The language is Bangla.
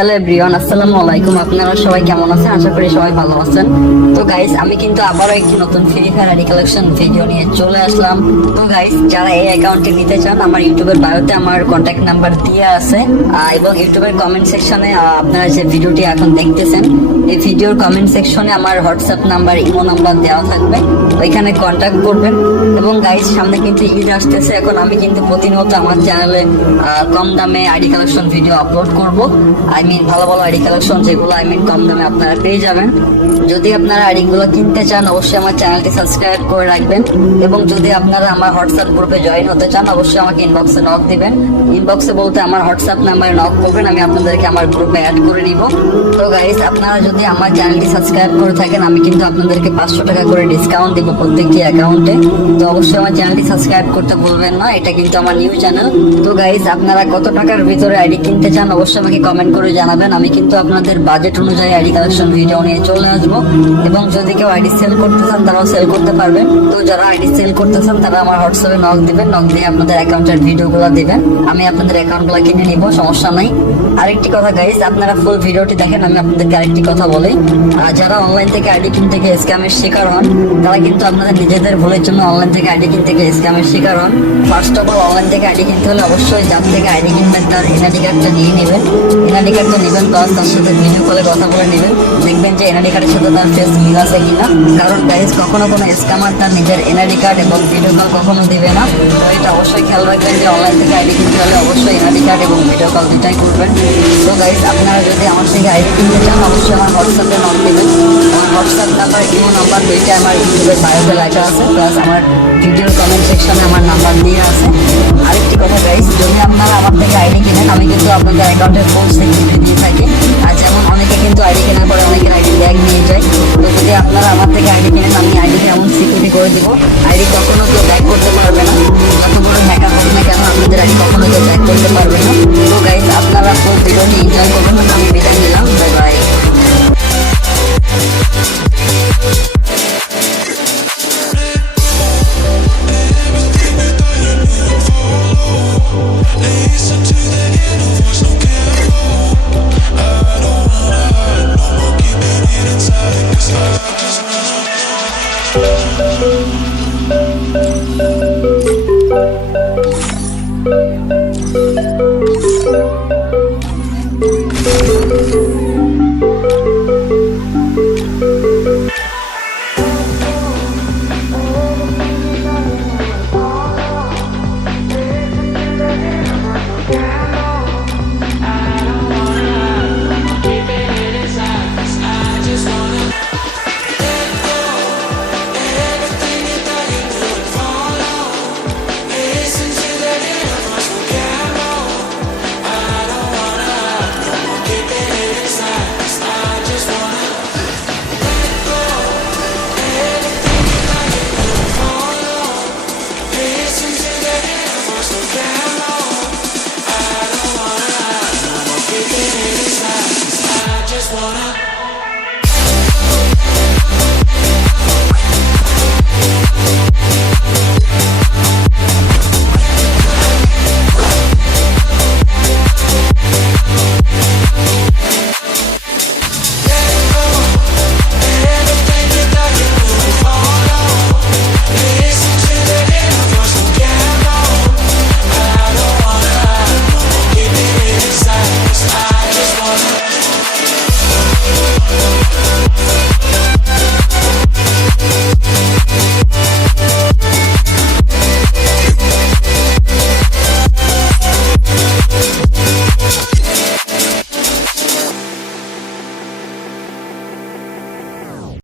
হ্যালো এভরিওয়ান, আসসালামু আলাইকুম। আপনারা সবাই কেমন আছেন? আশা করি সবাই ভালো আছেন। তো গাইস আমি কিন্তু আবারও একটি নতুন free fire ID collection video নিয়ে চলে আসলাম। তো গাইস যারা এই অ্যাকাউন্টটি নিতে চান, আমার ইউটিউবের বায়োতে আমার কন্ট্যাক্ট নাম্বার দিয়ে আছে। এবং ইউটিউবের কমেন্ট সেকশনে আপনারা যে ভিডিওটি এখন দেখতেছেন, এই ভিডিওর কমেন্ট সেকশনে আমার হোয়াটসঅ্যাপ নাম্বার ইমো নাম্বার দেওয়া থাকবে। ওইখানে কন্ট্যাক্ট করবেন। এবং গাইস সামনে কিন্তু ঈদ আসতেছে। এখন আমি কিন্তু প্রতিনিয়ত আমার চ্যানেলে কম দামে আইডি কালেকশন ভিডিও আপলোড করব। আই মিন ভালো ভালো আইডি কালেকশন যেগুলো আই মিন কম দামে আপনারা পেয়ে যাবেন। যদি আপনারা আইডিগুলো কিনতে চান, অবশ্যই আমার চ্যানেলটি সাবস্ক্রাইব করে রাখবেন। এবং যদি আপনারা আমার হোয়াটসঅ্যাপ গ্রুপে জয়েন হতে চান, অবশ্যই আমাকে ইনবক্সে নক দিবেন। ইনবক্সে বলতে আমার হোয়াটসঅ্যাপ নাম্বারে নক করবেন, আমি আপনাদেরকে আমার গ্রুপে অ্যাড করে নিব। তো গাইস আপনারা যদি আমার চ্যানেলটি সাবস্ক্রাইব করে থাকেন, আমি কিন্তু আপনাদেরকে পাঁচশো টাকা করে ডিসকাউন্ট দিব প্রত্যেকটি অ্যাকাউন্টে তো অবশ্যই আমার চ্যানেলটি সাবস্ক্রাইব করতে ভুলবেন না, এটা কিন্তু আমার নিউ চ্যানেল তো গাইস আপনারা কত টাকার ভিতরে আইডি কিনতে চান, অবশ্যই আমাকে কমেন্ট করে জানাবেন। আমি কিন্তু আপনাদের বাজেট অনুযায়ী আইডি কালেকশন ভিডিও নিয়ে চলে আসব। এবং যদি কেউ আইডি সেল করতে চান, তারাও সেল করতে পারবেন। তো যারা আইডি সেল করতে চান, তারা আমার হোয়াটসঅ্যাপে নক দিবেন। নক দিয়ে আপনাদের অ্যাকাউন্টের ভিডিওগুলো দিবেন। আমি আপনাদের অ্যাকাউন্টগুলো কিনে নিব, সমস্যা নাই। আরেকটি কথা গাইস আপনারা ফুল ভিডিওটি দেখেন, আমি আপনাদেরকে আরেকটি কথা বলি। আর যারা অনলাইন থেকে আইডি কিনতে গিয়ে স্ক্যামের শিকার হন, তারা কিন্তু আপনাদের নিজেদের ভুলের জন্য অনলাইন থেকে আইডি কিনতে গিয়ে স্ক্যামের শিকার হন। ফার্স্ট অফ অল অনলাইন থেকে আইডি কিনতে হলে অবশ্যই যার থেকে আইডি কিনবেন, তার এনআইডি কার্ডটা নিয়ে নেবেন। এনআইডি কার্ডটা নেবেন প্লাস তার সাথে ভিডিও কলে কথা বলে নেবেন। দেখবেন যে এনআইডি কার্ডের সাথে তার ফেস মিল আছে কিনা। কারণ গাইজ কখনো কোনো স্ক্যামার তার নিজের এনআইডি কার্ড এবং ভিডিও কল কখনো দিবে না। তো এটা অবশ্যই খেয়াল রাখবেন যে অনলাইন থেকে আইডি কিনতে হলে অবশ্যই এনআইডি কার্ড এবং ভিডিও কল দুটাই করবেন। তো গাইজ আপনারা যদি আমার থেকে আইডি কিনতে চান, অবশ্যই আমার হোয়াটসঅ্যাপে নক দেবেন। হোয়াটসঅ্যাপ নাম্বার ইমো নাম্বার দুইটা আমার ইউটিউবের বায়োতে লেখা আছে। প্লাস আমার ভিডিওর কমেন্ট সেকশনে আমার নাম্বার দিয়ে আছে। আরেকটি কথা গাইজ যদি আপনারা আমার থেকে আইডি কিনেন, আমি কিন্তু আপনাদের অ্যাকাউন্টের পোস্ট সিকিউরিটি দিয়ে থাকি। আর যেমন অনেকে কিন্তু আইডি কেনার পরে অনেকের আইডি ব্যাগ নিয়ে যায়। তো যদি আপনারা আমার থেকে আইডি কিনেন, আমি আইডি কেমন সিকিউরিটি করে দিব। আইডি কখনো কেউ ব্যাগ করতে পারবে না। water